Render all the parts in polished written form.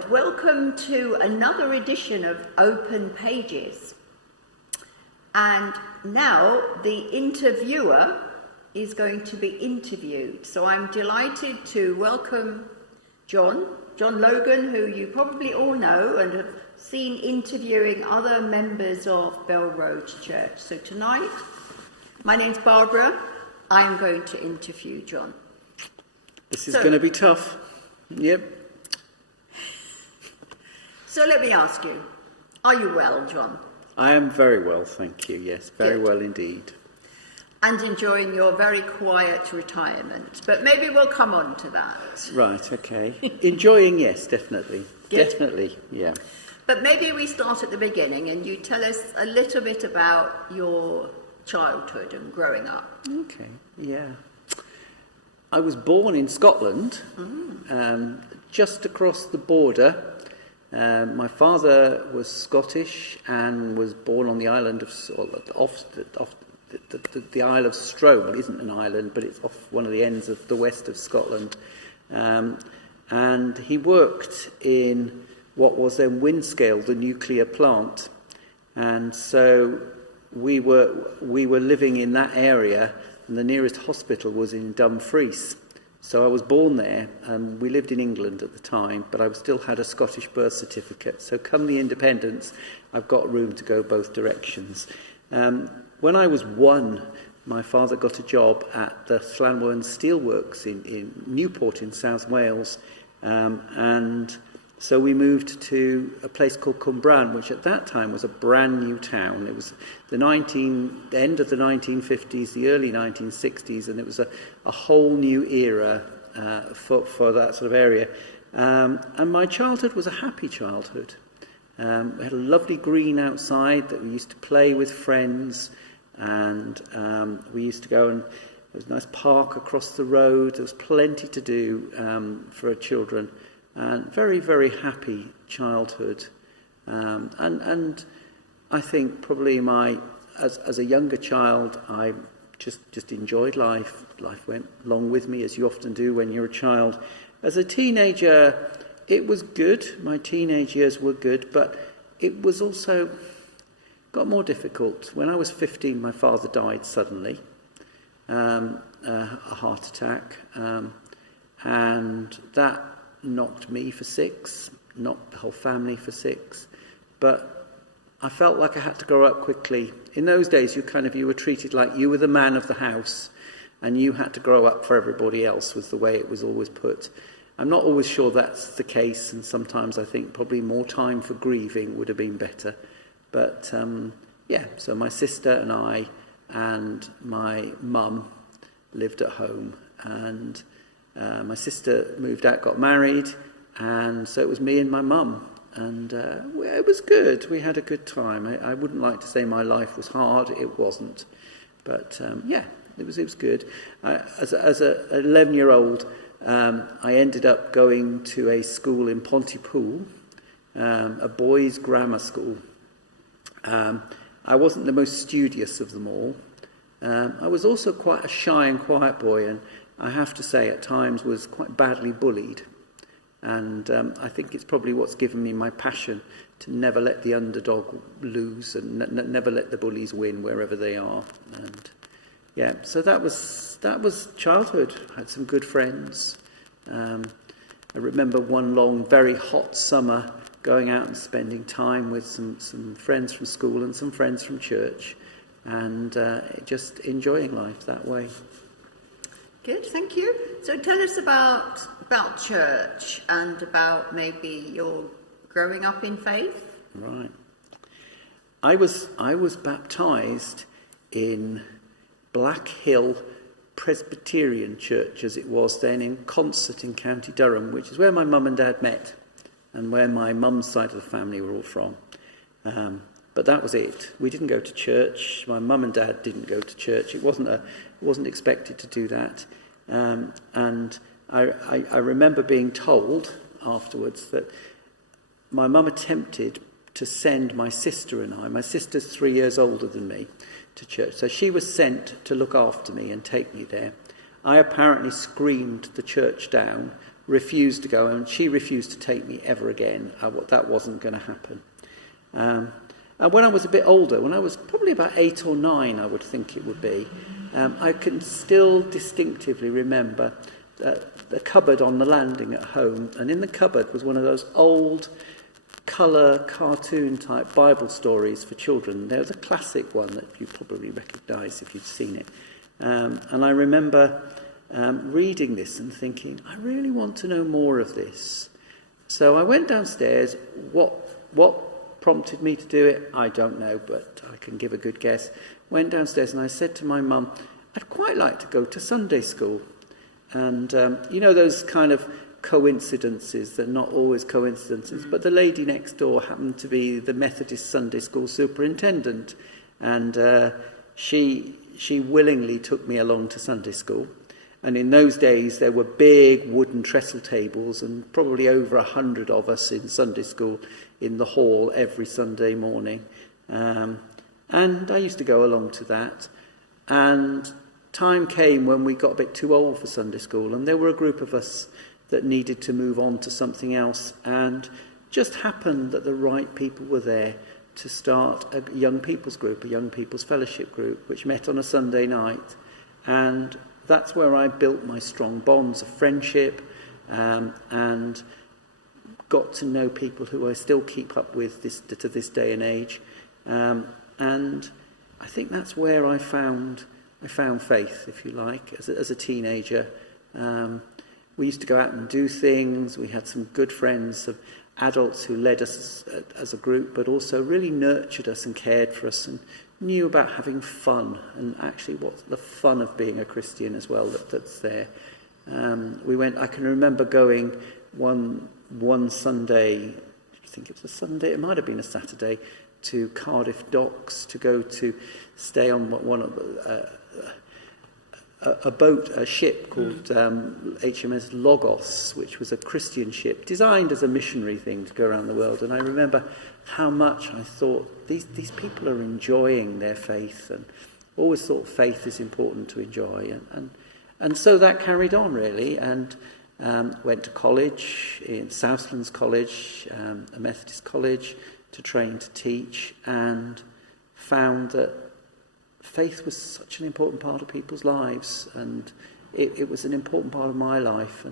and welcome to another edition of Open Pages. And now the interviewer is going to be interviewed. So I'm delighted to welcome John Logan, who you probably all know and have seen interviewing other members of Bell Road Church. So tonight, my name's Barbara. I'm going to interview John. This is going to be tough. Yep. So let me ask you, are you well, John? I am very well, thank you. Yes, very well indeed. And enjoying your very quiet retirement. But maybe we'll come on to that. Right, okay. Enjoying, yes, definitely. Good. Definitely, yeah. But maybe we start at the beginning and you tell us a little bit about your childhood and growing up. Okay, yeah. I was born in Scotland, just across the border. My father was Scottish and was born on the island of the Isle of Stroh. Well, it isn't an island, but it's off one of the ends of the west of Scotland. And he worked in what was then Windscale, the nuclear plant. And so we were living in that area, and the nearest hospital was in Dumfries. So I was born there. We lived in England at the time, but I still had a Scottish birth certificate. So come the independence, I've got room to go both directions. When I was 1, my father got a job at the Llanwern Steelworks in Newport in South Wales. And so we moved to a place called Cwmbran, which at that time was a brand new town. It was the end of the 1950s, the early 1960s, and it was a whole new era for that sort of area. And my childhood was a happy childhood. We had a lovely green outside that we used to play with friends, and we used to go, and there was a nice park across the road. There was plenty to do for children. And very, very happy childhood. And I think probably as a younger child, I just enjoyed life. Life went along with me, as you often do when you're a child. As a teenager, it was good. My teenage years were good, but it was also got more difficult. When I was 15, my father died suddenly, a heart attack, and that knocked me for 6, knocked the whole family for 6. But I felt like I had to grow up quickly. In those days, you were treated like you were the man of the house, and you had to grow up for everybody else, was the way it was always put. I'm not always sure that's the case, and sometimes I think probably more time for grieving would have been better. But so my sister and I and my mum lived at home, and my sister moved out, got married, and so it was me and my mum. And it was good. We had a good time. I wouldn't like to say my life was hard. It wasn't. But, it was good. As an 11-year-old, I ended up going to a school in Pontypool, a boys' grammar school. I wasn't the most studious of them all. I was also quite a shy and quiet boy, and I have to say at times was quite badly bullied. And I think it's probably what's given me my passion to never let the underdog lose and never let the bullies win wherever they are. And so that was childhood. I had some good friends. I remember one long, very hot summer going out and spending time with some friends from school and some friends from church, and just enjoying life that way. Good, thank you. So tell us about church and about maybe your growing up in faith. Right. I was baptised in Black Hill Presbyterian Church, as it was then, in Concert in County Durham, which is where my mum and dad met and where my mum's side of the family were all from. But that was it. We didn't go to church. My mum and dad didn't go to church. It wasn't expected to do that. And I remember being told afterwards that my mum attempted to send my sister and I. My sister's 3 years older than me, to church. So she was sent to look after me and take me there. I apparently screamed the church down, refused to go, and she refused to take me ever again. That wasn't going to happen. And when I was a bit older, when I was probably about 8 or 9, I would think it would be, I can still distinctively remember the cupboard on the landing at home, and in the cupboard was one of those old colour cartoon type Bible stories for children. There was a classic one that you probably recognise if you've seen it. And I remember reading this and thinking, I really want to know more of this. So I went downstairs. What prompted me to do it, I don't know, but I can give a good guess. Went downstairs and I said to my mum, I'd quite like to go to Sunday school. And you know those kind of coincidences, they're not always coincidences, but the lady next door happened to be the Methodist Sunday school superintendent, and she willingly took me along to Sunday school. And in those days there were big wooden trestle tables, and probably over 100 of us in Sunday school in the hall every Sunday morning, and I used to go along to that. And time came when we got a bit too old for Sunday school, and there were a group of us that needed to move on to something else, and just happened that the right people were there to start a young people's group, a young people's fellowship group, which met on a Sunday night. And that's where I built my strong bonds of friendship, and got to know people who I still keep up with to this day and age. And I think that's where I found faith, if you like, as a teenager. We used to go out and do things. We had some good friends of adults who led us as a group, but also really nurtured us and cared for us and knew about having fun, and actually what's the fun of being a Christian as well that's there. I can remember going one Sunday, I think it was a Sunday, it might have been a Saturday, to Cardiff Docks to go to stay on one of a ship called HMS Logos, which was a Christian ship designed as a missionary thing to go around the world. And I remember how much I thought these people are enjoying their faith, and always thought faith is important to enjoy. And so that carried on really, and went to college, in Southlands College, a Methodist college, to train to teach, and found that faith was such an important part of people's lives, and it was an important part of my life,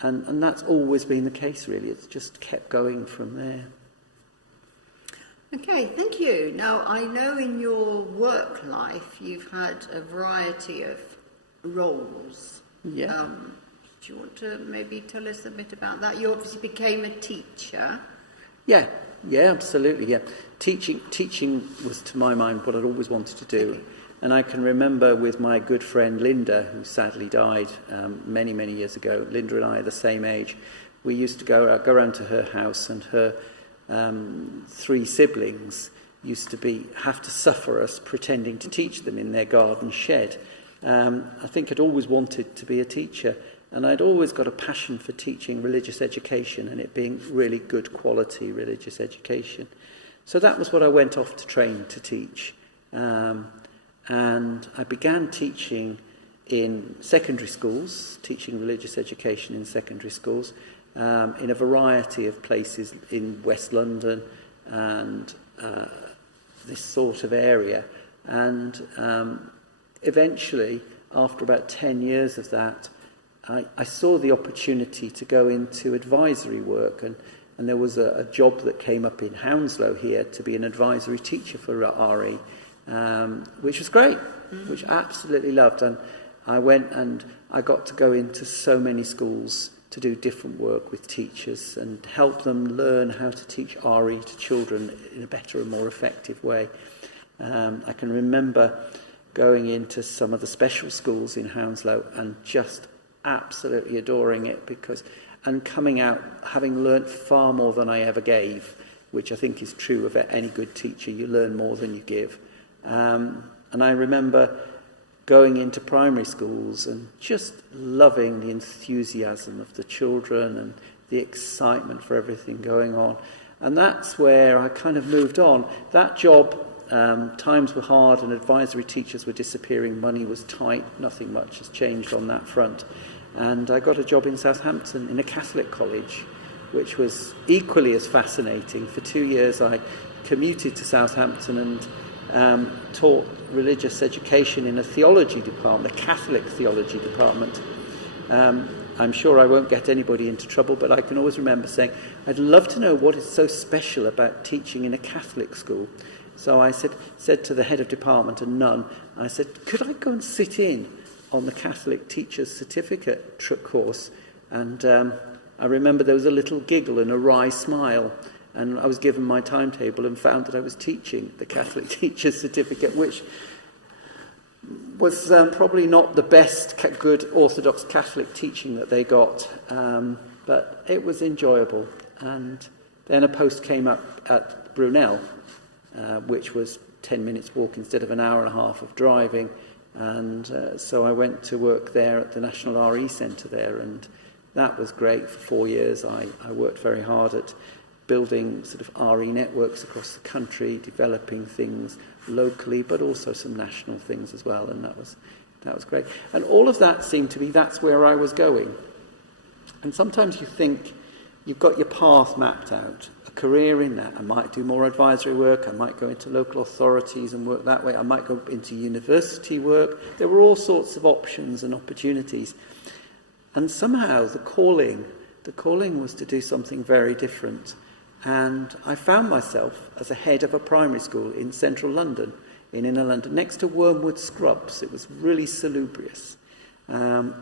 and that's always been the case really. It's just kept going from there. Okay, thank you. Now, I know in your work life you've had a variety of roles. Yeah. Do you want to maybe tell us a bit about that? You obviously became a teacher. Yeah, absolutely, yeah. Teaching was, to my mind, what I'd always wanted to do. And I can remember with my good friend Linda, who sadly died many, many years ago. Linda and I are the same age. We used to go around to her house, and her 3 siblings used to have to suffer us pretending to teach them in their garden shed. I think I'd always wanted to be a teacher, and I'd always got a passion for teaching religious education, and it being really good quality religious education. So that was what I went off to train to teach. And I began teaching in secondary schools, teaching religious education in secondary schools, in a variety of places in West London and this sort of area. And eventually, after about 10 years of that, I saw the opportunity to go into advisory work, and there was a job that came up in Hounslow here to be an advisory teacher for RE, which was great, which I absolutely loved. And I went and I got to go into so many schools to do different work with teachers and help them learn how to teach RE to children in a better and more effective way. I can remember going into some of the special schools in Hounslow and just absolutely adoring it, and coming out having learnt far more than I ever gave, which I think is true of any good teacher. You learn more than you give. And I remember going into primary schools and just loving the enthusiasm of the children and the excitement for everything going on. And that's where I kind of moved on. That job Times were hard and advisory teachers were disappearing. Money was tight. Nothing much has changed on that front. And I got a job in Southampton in a Catholic college, which was equally as fascinating. For 2 years I commuted to Southampton and taught religious education in a theology department, a Catholic theology department. I'm sure I won't get anybody into trouble, but I can always remember saying, I'd love to know what is so special about teaching in a Catholic school. So I said to the head of department, a nun, I said, could I go and sit in on the Catholic Teacher's Certificate course? And I remember there was a little giggle and a wry smile, and I was given my timetable and found that I was teaching the Catholic Teacher's Certificate, which was probably not the best good Orthodox Catholic teaching that they got, but it was enjoyable. And then a post came up at Brunel, which was 10 minutes walk instead of an hour and a half of driving, and so I went to work there at the National RE Centre there, and that was great. For 4 years I worked very hard at building sort of RE networks across the country, developing things locally, but also some national things as well, and that was great. And all of that seemed to be, that's where I was going. And sometimes you think you've got your path mapped out, a career in that. I might do more advisory work, I might go into local authorities and work that way, I might go into university work. There were all sorts of options and opportunities. And somehow the calling was to do something very different. And I found myself as a head of a primary school in central London, in inner London, next to Wormwood Scrubs. It was really salubrious. And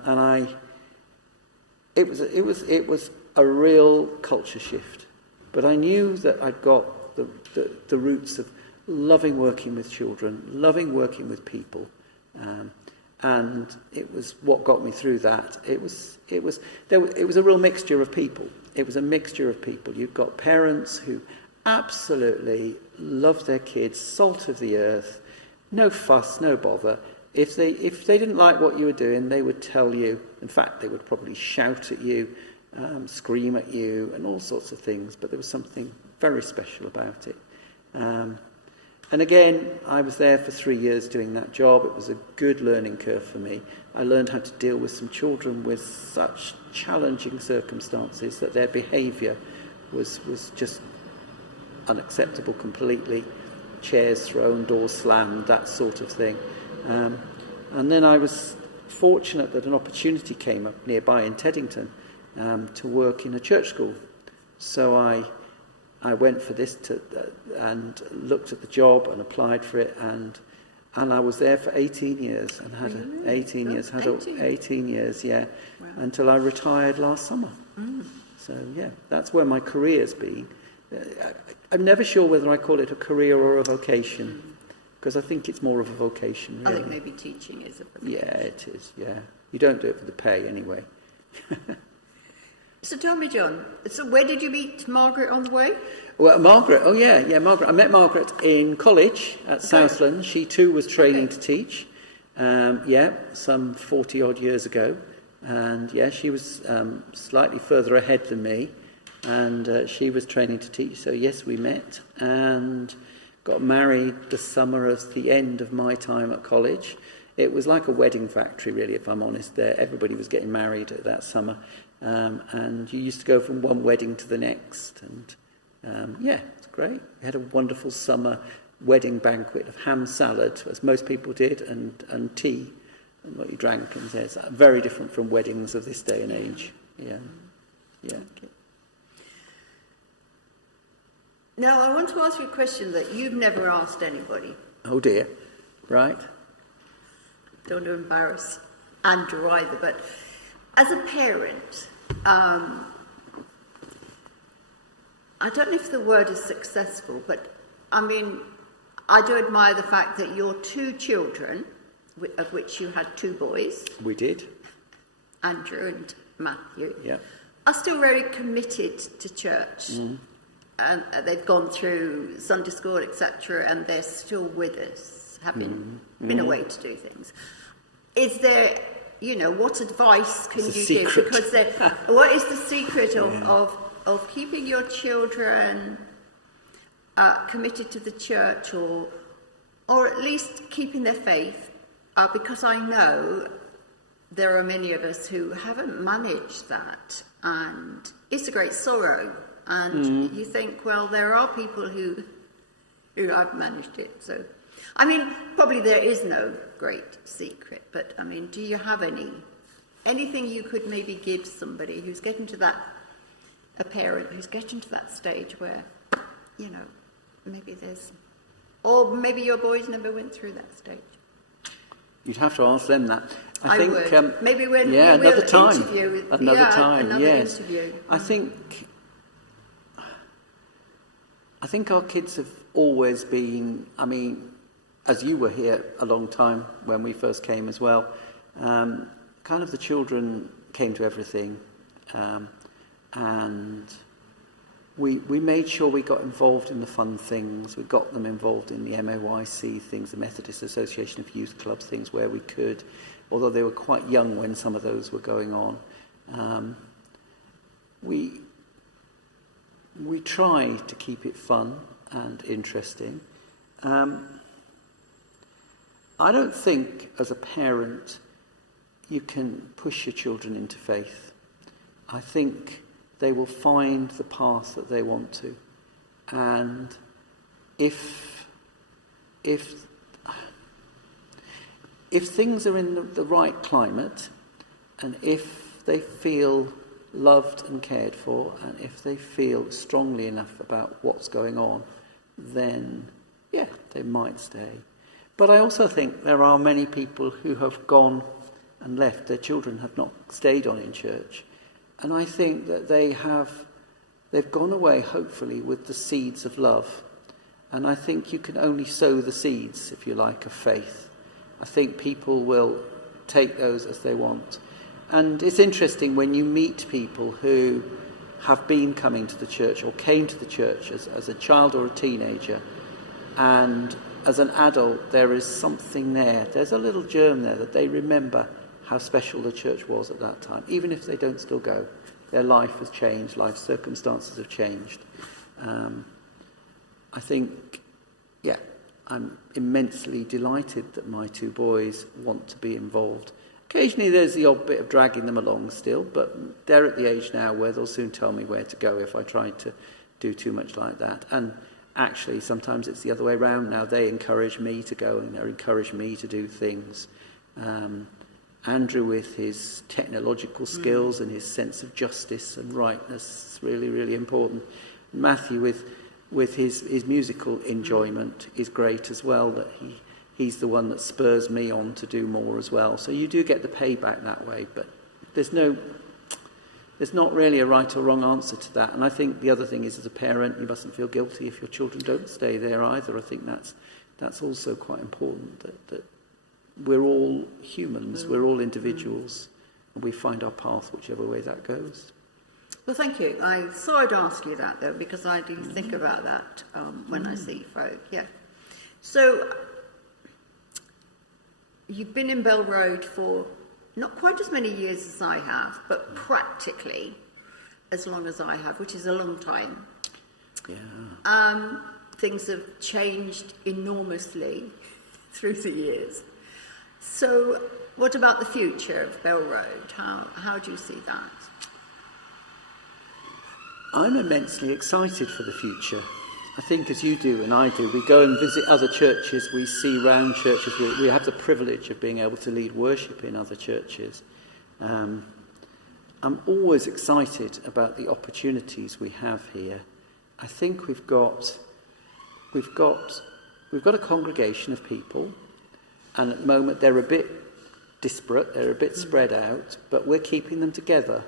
it was a real culture shift. But I knew that I'd got the roots of loving working with children, loving working with people. And it was what got me through that. It was a real mixture of people. It was a mixture of people. You've got parents who absolutely love their kids, salt of the earth, no fuss, no bother. If they didn't like what you were doing, they would tell you. In fact, they would probably shout at you, scream at you, and all sorts of things. But there was something very special about it. And again, I was there for 3 years doing that job. It was a good learning curve for me. I learned how to deal with some children with such challenging circumstances that their behaviour was just unacceptable completely. Chairs thrown, doors slammed, that sort of thing. And then I was fortunate that an opportunity came up nearby in Teddington to work in a church school. So I went for this and looked at the job and applied for it, and I was there for 18 years and had 18 years, yeah, wow. Until I retired last summer. So yeah, that's where my career's been. I'm never sure whether I call it a career or a vocation, because I think it's more of a vocation, really. I think maybe teaching is a vocation. Yeah, it is, yeah. You don't do it for the pay anyway. So tell me, John, so where did you meet Margaret on the way? Well, Margaret, Margaret. I met Margaret in college at Southland. She too was training to teach, some 40-odd years ago. And she was slightly further ahead than me, and she was training to teach. So yes, we met and got married the summer of the end of my time at college. It was like a wedding factory, really, if I'm honest. There, everybody was getting married that summer. And you used to go from one wedding to the next, and it's great. We had a wonderful summer wedding banquet of ham salad, as most people did, and tea, and what you drank. And it's very different from weddings of this day and age. Yeah. Okay. Now, I want to ask you a question that you've never asked anybody. Oh dear, right. Don't want to embarrass Andrew either, but as a parent, I don't know if the word is successful, but I mean, I do admire the fact that your two children, of which you had two boys. We did. Andrew and Matthew. Yeah. Are still very committed to church. Mm. And they've gone through Sunday school, etc., and they're still with us, having been away to do things. Is there, what advice can you give? Because what is the secret of keeping your children committed to the church, or or at least keeping their faith, because I know there are many of us who haven't managed that, and it's a great sorrow. And you think, well, there are people who have managed it. So, I mean, probably there is no great secret, but I mean, do you have anything you could maybe give somebody who's getting to that, a parent who's getting to that stage where, you know, maybe there's, or maybe your boys never went through that stage? You'd have to ask them that. I think would. Maybe when another time. Interview. Another time, another yes. Interview. I think our kids have always been, I mean, as you were here a long time when we first came as well, kind of the children came to everything, and we made sure we got involved in the fun things. We got them involved in the MOYC things, the Methodist Association of Youth Clubs things, where we could, although they were quite young when some of those were going on. We try to keep it fun and interesting. I don't think, as a parent, you can push your children into faith. I think they will find the path that they want to. And if things are in the right climate, and if they feel loved and cared for, and if they feel strongly enough about what's going on, then, yeah, they might stay. But I also think there are many people who have gone and left. Their children have not stayed on in church. And I think that they've gone away, hopefully, with the seeds of love. And I think you can only sow the seeds, if you like, of faith. I think people will take those as they want. And it's interesting when you meet people who have been coming to the church or came to the church as a child or a teenager, and as an adult there is something there. There's a little germ there that they remember how special the church was at that time, even if they don't still go. Their life has changed, life circumstances have changed. I think, yeah, I'm immensely delighted that my two boys want to be involved. Occasionally there's the odd bit of dragging them along still, but they're at the age now where they'll soon tell me where to go if I try to do too much like that. And actually, sometimes it's the other way around now. They encourage me to go and they encourage me to do things. Andrew, with his technological skills and his sense of justice and rightness, is really, really important. Matthew, with his musical enjoyment, is great as well, that he's the one that spurs me on to do more as well. So you do get the payback that way, but there's not really a right or wrong answer to that. And I think the other thing is, as a parent, you mustn't feel guilty if your children don't stay there either. I think that's also quite important, that we're all humans, we're all individuals, and we find our path whichever way that goes. Well, thank you. I thought I'd ask you that, though, because I do think about that when I see folk, yeah. So, you've been in Bell Road for not quite as many years as I have, but practically as long as I have, which is a long time. Yeah. Things have changed enormously through the years. So, what about the future of Bell Road? How do you see that? I'm immensely excited for the future. I think, as you do and I do, we go and visit other churches, we see round churches, we have the privilege of being able to lead worship in other churches. I'm always excited about the opportunities we have here. I think we've got a congregation of people, and at the moment they're a bit disparate, they're a bit spread out, but we're keeping them together.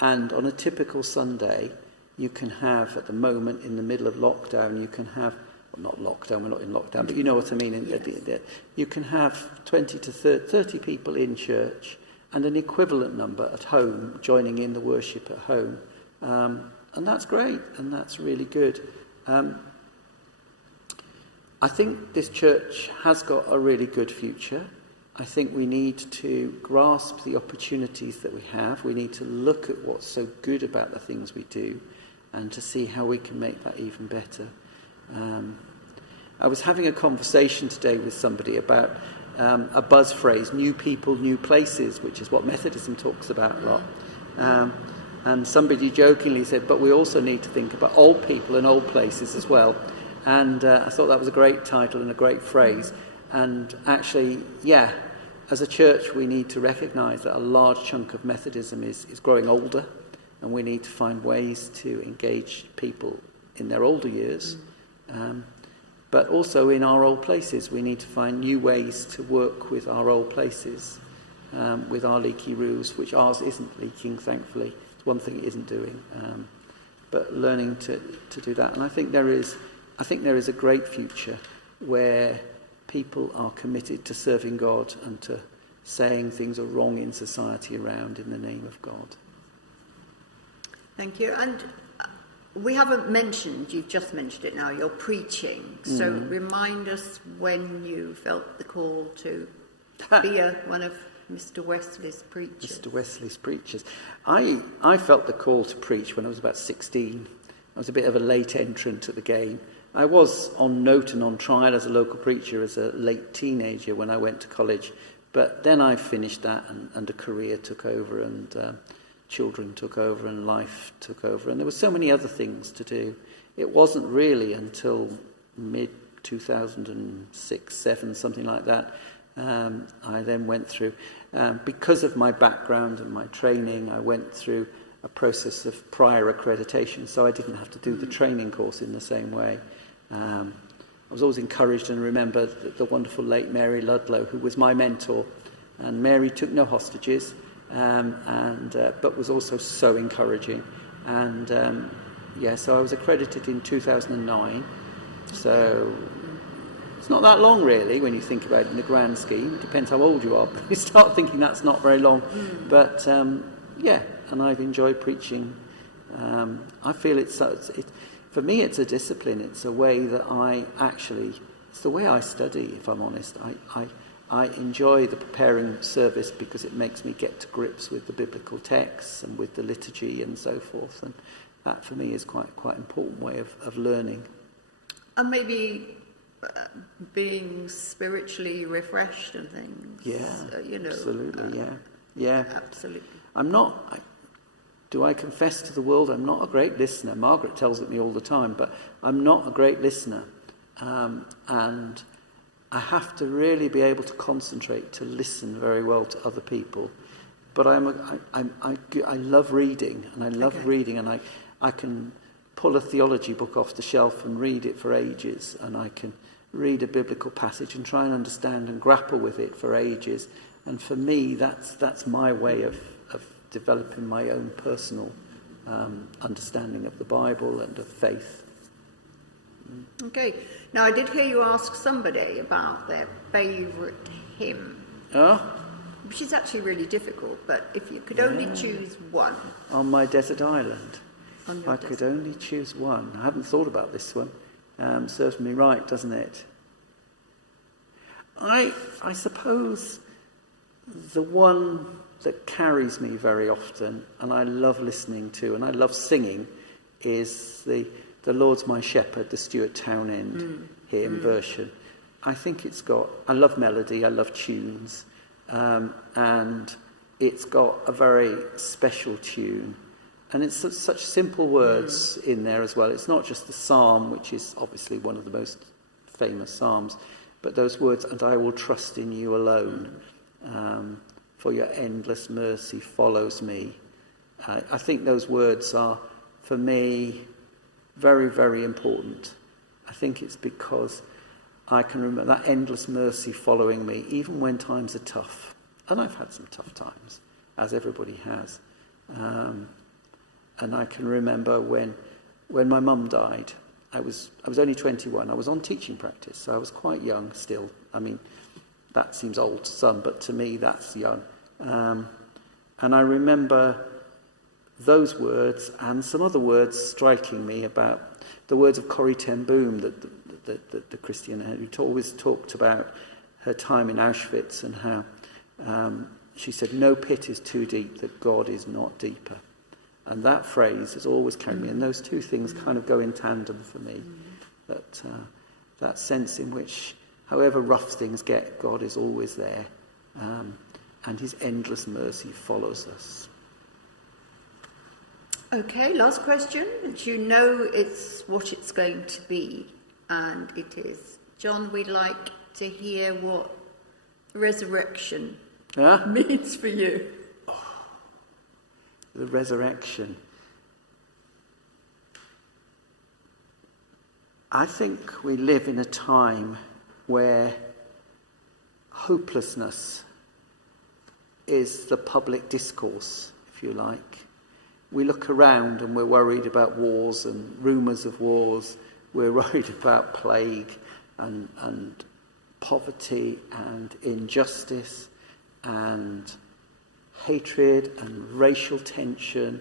And on a typical Sunday, you can have, at the moment, in the middle of lockdown, you can have, well, not lockdown, we're not in lockdown, but you know what I mean. Yes. You can have 20 to 30 people in church and an equivalent number at home, joining in the worship at home. And that's great, and that's really good. I think this church has got a really good future. I think we need to grasp the opportunities that we have. We need to look at what's so good about the things we do and to see how we can make that even better. I was having a conversation today with somebody about a buzz phrase, new people, new places, which is what Methodism talks about a lot. And somebody jokingly said, but we also need to think about old people and old places as well. And I thought that was a great title and a great phrase. And actually, yeah, as a church, we need to recognise that a large chunk of Methodism is growing older, and we need to find ways to engage people in their older years. But also in our old places, we need to find new ways to work with our old places, with our leaky roofs, which ours isn't leaking, thankfully. It's one thing it isn't doing. But learning to do that. And I think there is a great future where people are committed to serving God and to saying things are wrong in society around in the name of God. Thank you. And we haven't mentioned, you've just mentioned it now, you're preaching. So remind us when you felt the call to be one of Mr. Wesley's preachers. Mr. Wesley's preachers. I felt the call to preach when I was about 16. I was a bit of a late entrant at the game. I was on note and on trial as a local preacher as a late teenager when I went to college. But then I finished that and a career took over and children took over and life took over. And there were so many other things to do. It wasn't really until mid-2006, 7, something like that, I then went through, because of my background and my training, I went through a process of prior accreditation, so I didn't have to do the training course in the same way. I was always encouraged, and remember the wonderful late Mary Ludlow, who was my mentor, and Mary took no hostages, but was also so encouraging. And so I was accredited in 2009, so it's not that long really when you think about it in the grand scheme. It depends how old you are, but you start thinking that's not very long. But and I've enjoyed preaching. I feel for me it's a discipline. It's a way that it's the way I study, if I'm honest. I enjoy the preparing service because it makes me get to grips with the biblical texts and with the liturgy and so forth. And that for me is quite an important way of learning. And maybe being spiritually refreshed and things. Yeah, absolutely, yeah. Absolutely. Do I confess to the world I'm not a great listener? Margaret tells it me all the time, but I'm not a great listener. And I have to really be able to concentrate to listen very well to other people. But I love reading, and I love reading, and I can pull a theology book off the shelf and read it for ages, and I can read a biblical passage and try and understand and grapple with it for ages. And for me, that's my way of developing my own personal understanding of the Bible and of faith. Okay. Now, I did hear you ask somebody about their favourite hymn. Which is actually really difficult, but if you could only choose one. On my desert island. I could only choose one. I haven't thought about this one. Serves me right, doesn't it? I suppose the one that carries me very often, and I love listening to, and I love singing, is the Lord's My Shepherd, the Stuart Townend hymn version. I think I love melody, I love tunes, and it's got a very special tune. And it's such simple words in there as well. It's not just the psalm, which is obviously one of the most famous psalms, but those words, and I will trust in you alone, for your endless mercy follows me. I think those words are, for me, very, very important. I think it's because I can remember that endless mercy following me, even when times are tough. And I've had some tough times, as everybody has. And I can remember when my mum died. I was only 21. I was on teaching practice, so I was quite young still. I mean, that seems old to some, but to me that's young. And I remember those words and some other words striking me about the words of Corrie ten Boom, the Christian who always talked about her time in Auschwitz and how she said, "No pit is too deep that God is not deeper." And that phrase has always carried me, and those two things kind of go in tandem for me. That that sense in which, however rough things get, God is always there, and his endless mercy follows us. Okay, last question. You know it's what it's going to be, and it is. John, we'd like to hear what resurrection means for you. Oh, the resurrection. I think we live in a time where hopelessness is the public discourse, if you like. We look around and we're worried about wars and rumours of wars. We're worried about plague and poverty and injustice and hatred and racial tension.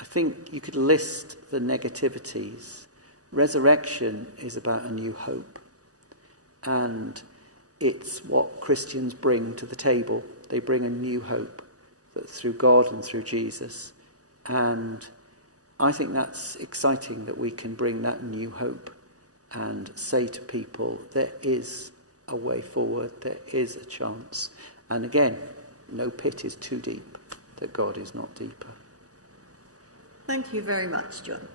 I think you could list the negativities. Resurrection is about a new hope. And it's what Christians bring to the table. They bring a new hope that through God and through Jesus. And I think that's exciting that we can bring that new hope and say to people, there is a way forward, there is a chance. And again, no pit is too deep, that God is not deeper. Thank you very much, John.